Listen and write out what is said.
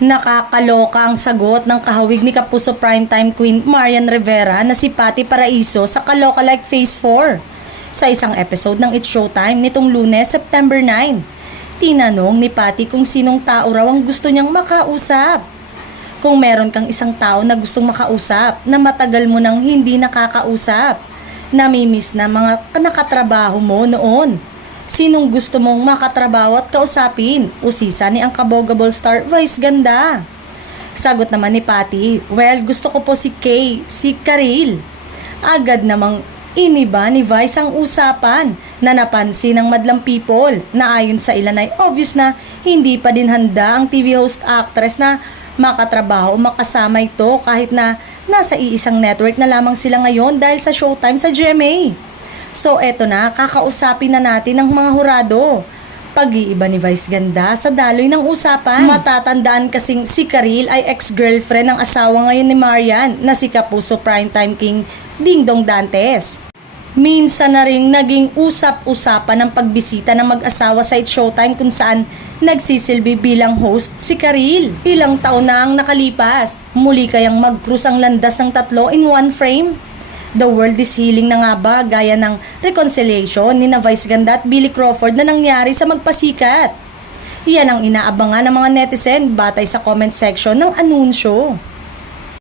Nakakaloka ang sagot ng kahawig ni Kapuso Primetime Queen Marian Rivera na si Patty Paraiso sa Kaloka Like Phase 4 sa isang episode ng It's Showtime nitong lunes, September 9. Tinanong ni Patty kung sinong tao raw ang gusto niyang makausap. Kung meron kang isang tao na gustong makausap na matagal mo nang hindi nakakausap, namimiss na mga nakatrabaho mo noon. Sinong gusto mong makatrabaho at kausapin? Usisa ni ang kabogable star Vice Ganda. Sagot naman ni Patty, well, gusto ko po si Kay, si Karil. Agad namang iniba ni Vice ang usapan na napansin ng madlang people na ayon sa ilan ay obvious na hindi pa din handa ang TV host actress na makatrabaho o makasama ito kahit na nasa iisang network na lamang sila ngayon dahil sa showtime sa GMA. So eto na, kakausapin na natin ang mga hurado. Pag-iiba ni Vice Ganda sa daloy ng usapan. Matatandaan kasing si Karil ay ex-girlfriend ng asawa ngayon ni Marian na si Kapuso Primetime King Dingdong Dantes. Minsan na ring naging usap-usapan ng pagbisita ng mag-asawa sa It Showtime kung saan nagsisilbi bilang host si Karil. Ilang taon na ang nakalipas, muli kayang mag-cruise ang landas ng tatlo in one frame. The world is healing na nga ba gaya ng reconciliation ni na Vice Ganda at Billy Crawford na nangyari sa magpasikat. Yan ang inaabangan ng mga netizen batay sa comment section ng anunsyo.